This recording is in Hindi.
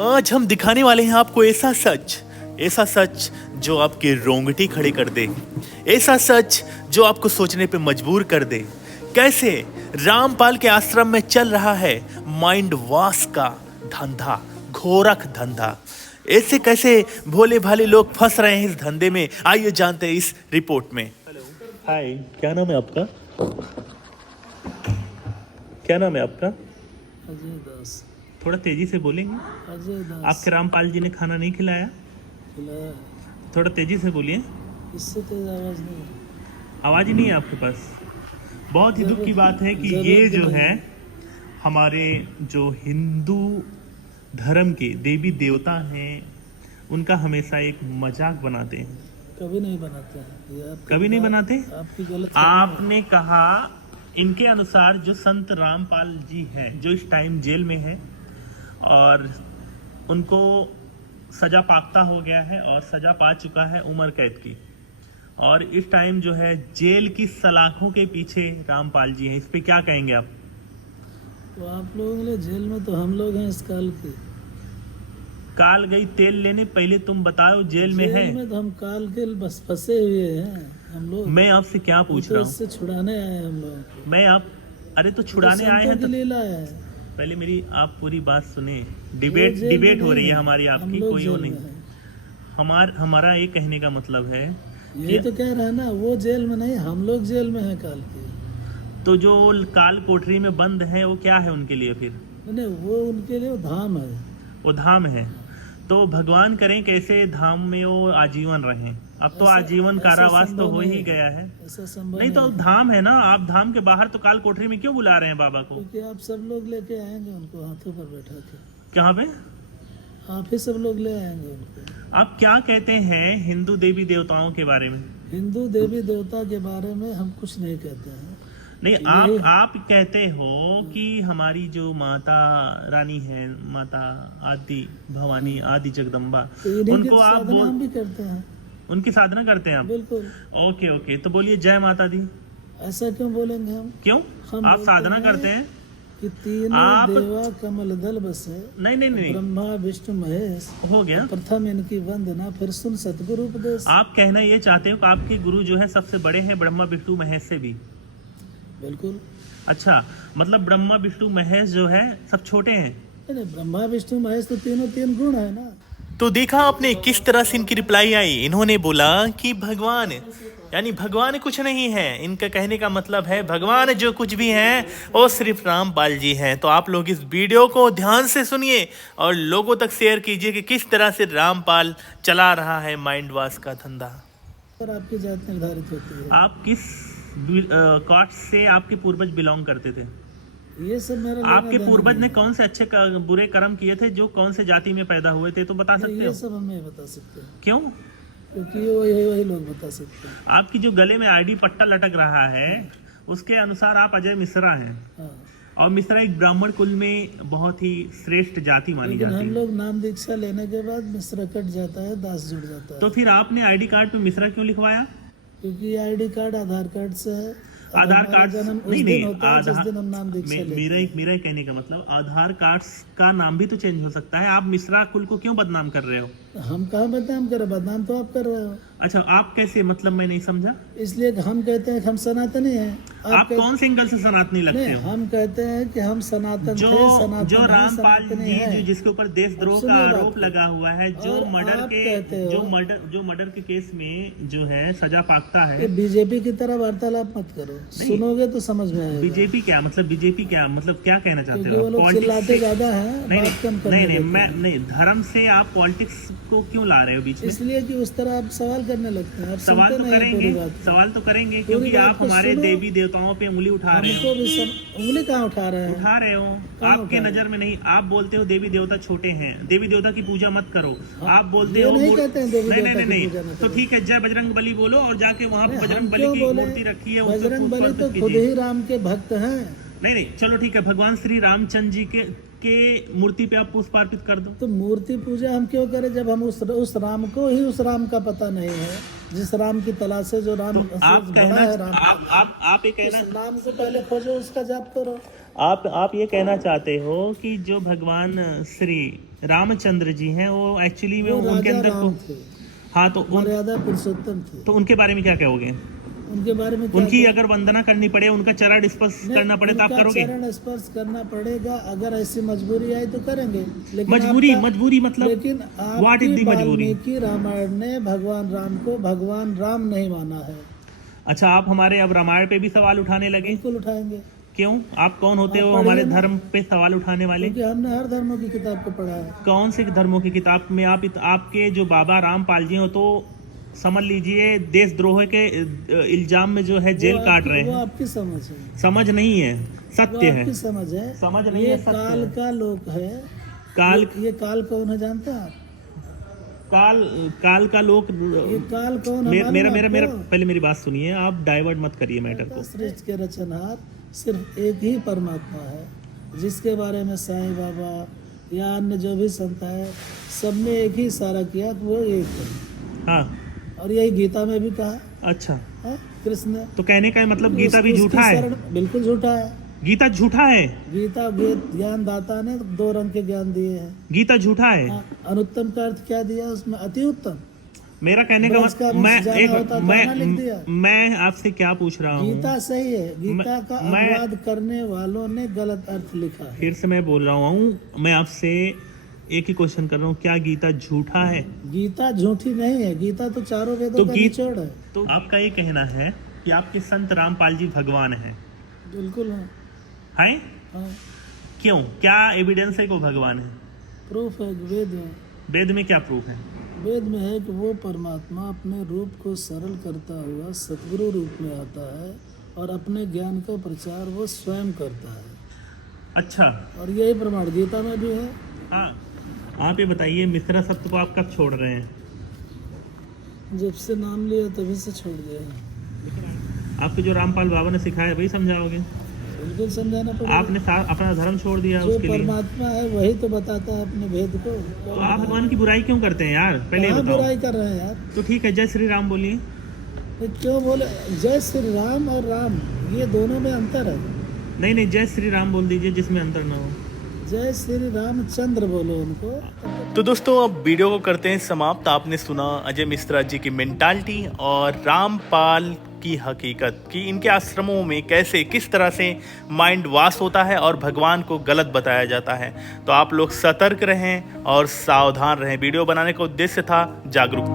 आज हम दिखाने वाले हैं आपको ऐसा सच जो आपके रोंगटे खड़े कर दे, ऐसा सच जो आपको सोचने पे मजबूर कर दे। कैसे रामपाल के आश्रम में चल रहा है माइंड वॉश का धंधा, घोरख धंधा। ऐसे कैसे भोले भाले लोग फंस रहे हैं इस धंधे में, आइए जानते हैं इस रिपोर्ट में। हाय, क्या नाम है आपका? क्या नाम है आपका? अजय दास। थोड़ा तेजी से बोलेंगे। अजय दास। आपके रामपाल जी ने खाना नहीं खिलाया? खिलाया। थोड़ा तेजी से बोलिए। इससे तेज आवाज नहीं। आवाज ही नहीं है आपके पास। बहुत ही दुख की बात है कि ये जो है हमारे जो हिंदू धर्म के देवी देवता हैं उनका हमेशा एक मजाक बनाते हैं। कभी नहीं बनाते हैं ये कभी नहीं बनाते। आपकी गलत आपने कहा इनके अनुसार जो संत रामपाल जी हैं जो इस टाइम जेल में है और उनको सजा पाक्ता हो गया है और सजा पा चुका है उम्र कैद की, और इस टाइम जो है जेल की सलाखों के पीछे रामपाल जी हैं। इस पे क्या कहेंगे आप? तो आप लोगों के लिए जेल में तो हम लोग हैं इस काल के। काल गई तेल लेने, पहले तुम बताओ जेल में है। में तो हम काल के बस फंसे हुए हैं हम लोग। मैं आपसे क्या पूछ रहा हूँ? इससे छुड़ाने आए हैं हम लोग। मैं आप अरे तो छुड़ाने आए हैं तो लीला है। पहले मेरी आप पूरी बात सुने। डिबेट हो रही है हमारी आपकी, कोई वो नहीं। हमारा ये कहने का मतलब है ये तो कह रहा है ना, वो जेल में नहीं, हम लोग जेल में है काल के। तो जो काल कोठरी में बंद है वो क्या है उनके लिए? फिर नहीं, वो उनके लिए वो धाम है। वो धाम है तो भगवान करें कैसे धाम में वो आजीवन रहें। अब तो आजीवन कारावास तो हो ही गया है। ऐसा संभव नहीं तो धाम है ना, आप धाम के बाहर तो काल कोठरी में क्यों बुला रहे हैं बाबा को? क्योंकि आप सब लोग लेके आएंगे उनको हाथों पर बैठा के। कहाँ पे? आप ही सब लोग ले आएंगे उनको। आप क्या कहते हैं हिंदू देवी देवताओं के बारे में? हिंदू देवी देवता के बारे में हम कुछ नहीं कहते हैं। नहीं, आप कहते हो कि हमारी जो माता रानी है, माता आदि भवानी, आदि जगदम्बा, तो उनको आप हम भी करते हैं। उनकी साधना करते हैं आप? बिल्कुल। ओके, तो बोलिए जय माता दी। ऐसा क्यों बोलेंगे हम? क्यों? आप साधना करते हैं कि तीनों देवा कमल दल बसे। नहीं, ब्रह्मा विष्णु महेश हो गया। प्रथम इनकी वंदना, फिर सुन सतगुरु उपदेश। आप कहना ये चाहते हो कि आपके गुरु जो है सबसे बड़े हैं ब्रह्मा विष्णु महेश से भी? बिल्कुल। अच्छा, मतलब ब्रह्मा विष्णु महेश जो है सब छोटे हैं? नहीं, ब्रह्मा विष्णु महेश तो तीनों तीन गुण है ना। तो देखा आपने किस तरह से इनकी रिप्लाई आई। इन्होंने बोला कि भगवान, यानी भगवान कुछ नहीं है। इनका कहने का मतलब है भगवान जो कुछ भी हैं वो सिर्फ रामपाल जी हैं। तो आप लोग इस वीडियो को ध्यान से सुनिए और लोगों तक शेयर कीजिए कि किस तरह से रामपाल चला रहा है माइंड वॉश का धंधा। और आपकी जात निर्धारित होती है। आप किस कास्ट से आपके पूर्वज बिलोंग करते थे? ये सब मेरा आपके पूर्वज ने कौन से अच्छे बुरे कर्म किए थे, जो कौन से जाति में पैदा हुए थे, तो बता सकते हो? ये सब हम नहीं बता सकते। क्यों? क्योंकि वही लोग बता सकते हैं। आपकी जो गले में आईडी पट्टा लटक रहा है उसके अनुसार आप अजय मिश्रा हैं। हाँ। और मिश्रा एक ब्राह्मण कुल में बहुत ही श्रेष्ठ जाति मानी जाती है। हम लोग नाम दीक्षा लेने के बाद मिश्रा कट जाता है, दास जुड़ जाता है। तो फिर आपने आईडी कार्ड पे मिश्रा क्यों लिखवाया? क्योंकि आईडी कार्ड आधार कार्ड से है। आधार कार्ड नहीं, आधार मेरा कहने का मतलब आधार कार्ड का नाम भी तो चेंज हो सकता है। आप मिश्रा कुल को क्यों बदनाम कर रहे हो? हम कहाँ बदनाम कर रहे? बदनाम तो आप कर रहे हो। अच्छा, आप कैसे? मतलब मैं नहीं समझा। इसलिए हम कहते हैं कि हम सनातनी हैं। आप कौन से एंगल से सनातनी लगते हो? हम कहते हैं कि हम सनातन जो रामपाल जी जो जिसके ऊपर देशद्रोह का आरोप लगा हुआ है, जो मर्डर के केस में जो है सजा पाकता है। बीजेपी की तरह वार्तालाप मत करो, सुनोगे तो समझ में आएगा। बीजेपी क्या मतलब क्या कहना चाहते हो? चिल्लाते ज्यादा है, बात कम करने नहीं, मैं नहीं, धर्म से आप पॉलिटिक्स को क्यों ला रहे हो बीच में? इसलिए कि उस तरह आप सवाल करने लगते हैं। सवाल तो करेंगे क्योंकि आप हमारे देवी देवताओं पे उंगली उठा रहे हो। उंगली कहाँ उठा रहे हैं? उठा रहे हो, आपके नजर में नहीं। आप बोलते हो देवी देवता छोटे हैं, देवी देवता की पूजा मत करो। आप बोलते हो नहीं, तो ठीक है, जय बजरंग बली बोलो और जाके वहाँ पे बजरंग बली की मूर्ति रखी है। बजरंग बली तो खुद ही राम के भक्त हैं। नहीं, चलो ठीक है, भगवान श्री रामचंद्र जी के मूर्ति पे आप पुष्प अर्पित कर दो। तो मूर्ति पूजा हम क्यों करें जब हम उस राम को ही उस राम का पता नहीं है, जिस राम की तलाश है, जो राम तो आप कहना है राम। आप ये कहना, राम को पहले खोजो, उसका जाप करो। आप ये कहना चाहते हो कि जो भगवान श्री रामचंद्र जी हैं, वो एक्चुअली में वो उनके राजा अंदर राम तो थे, हाँ, तो मर्यादा पुरुषोत्तम थे। तो उनके बारे में क्या कहोगे? उनके बारे में क्या उनकी कहें? अगर वंदना करनी पड़े, उनका चरण स्पर्श नहीं, करना पड़े तो आप उनका करोगे? चरण स्पर्श करना पड़ेगा, अगर ऐसी मजबूरी आई तो करेंगे। लेकिन मजबूरी आपका- मजबूरी मतलब लेकिन व्हाट इज आपकी दी मजबूरी? वाल्मीकि रामायण ने भगवान राम को भगवान राम नहीं माना है। अच्छा, आप हमारे अब रामायण पे भी सवाल उठाने लगे? बिल्कुल उठाएंगे, क्यों? आप कौन होते आप हो पढ़िए हमारे ना। धर्म पे सवाल उठाने वाले? क्योंकि हमने हर धर्मों की किताब को पढ़ा है। कौन से धर्मों की किताब में आपके जो बाबा रामपाल जी हो, तो समझ लीजिए देशद्रोह के इल्जाम में जो है जेल वो काट आपकी- रहे वो हैं। आपकी समझ है, समझ नहीं है, वो सत्य है। आपकी समझ है। समझ नहीं ये है, सत्य काल है। का लोक है। काल ये काल कौन है जानते हैं आप? काल काल का लोक ये काल कौन है मालूम मेरा है मेरा मेरा आपको? पहले मेरी बात सुनिए, आप डाइवर्ट मत करिए मैटर को। सृष्टि के रचनहार सिर्फ एक ही परमात्मा है, जिसके बारे में साईं बाबा या अन्य जो भी संत है, सबने एक ही इशारा किया कि वो एक है। हाँ, और यही गीता में भी कहा अच्छा, है कृष्ण ने। तो कहने का मतलब गीता भी उसकी झूठा है? शरण- बिल्कुल झूठा है। गीता झूठा है? गीता ज्ञान दाता ने 2 रंग के ज्ञान दिए हैं। गीता झूठा है? हाँ, अनुत्तम का अर्थ क्या दिया उसमें? अति उत्तम। मेरा कहने का ब्रज का मतलब वंश जाना होता तो ना लिख दिया। मैं आपसे क्या पूछ रहा हूँ, गीता सही है, गीता का मैं- अनुवाद करने वालों ने गलत अर्थ लिखा है। फिर से मैं बोल रहा हूँ, मैं आपसे एक ही क्वेश्चन कर रहा हूँ, क्या गीता झूठा है? गीता झूठी नहीं है, गीता तो चारों वेदों तो का गीत- निचोड़ है। तो आपका ये कहना है कि आपके संत रामपाल जी भगवान हैं? बिल्कुल हाँ। हैं? हाँ, क्यों? क्या एविडेंस है कि वो भगवान है? प्रूफ है वेद में। वेद में क्या प्रूफ है? वेद में है कि वो परमात्मा अपने रूप को सरल करता हुआ सतगुरु रूप में आता है और अपने ज्ञान का प्रचार वो स्वयं करता है। अच्छा, और यही प्रमाण गीता में भी है। हाँ, आप ये बताइए, मिश्रा सत्य को आप कब छोड़ रहे हैं? जब से नाम लिया तभी से छोड़ दिया। आपको जो रामपाल बाबा ने सिखाया वही समझाओगे? बिल्कुल समझाना पड़ेगा। आपने अपना धर्म छोड़ दिया जो उसके लिए? परमात्मा है वही तो बताता है अपने भेद को। तो आप भगवान की बुराई क्यों करते हैं यार? पहले ये कहाँ बताओ। बुराई कर रहे हैं यार? तो ठीक है, जय श्री राम बोलिए। ये क्यों बोले? जय श्री राम और राम ये दोनों में अंतर है। नहीं नहीं, जय श्री राम बोल दीजिए जिसमें अंतर ना हो। जय श्री रामचंद्र बोलो उनको। तो दोस्तों, अब वीडियो को करते हैं समाप्त। आपने सुना अजय मिश्रा जी की मेंटालिटी और रामपाल की हकीकत कि इनके आश्रमों में कैसे किस तरह से माइंड वॉश होता है और भगवान को गलत बताया जाता है। तो आप लोग सतर्क रहें और सावधान रहें। वीडियो बनाने का उद्देश्य था जागरूकता।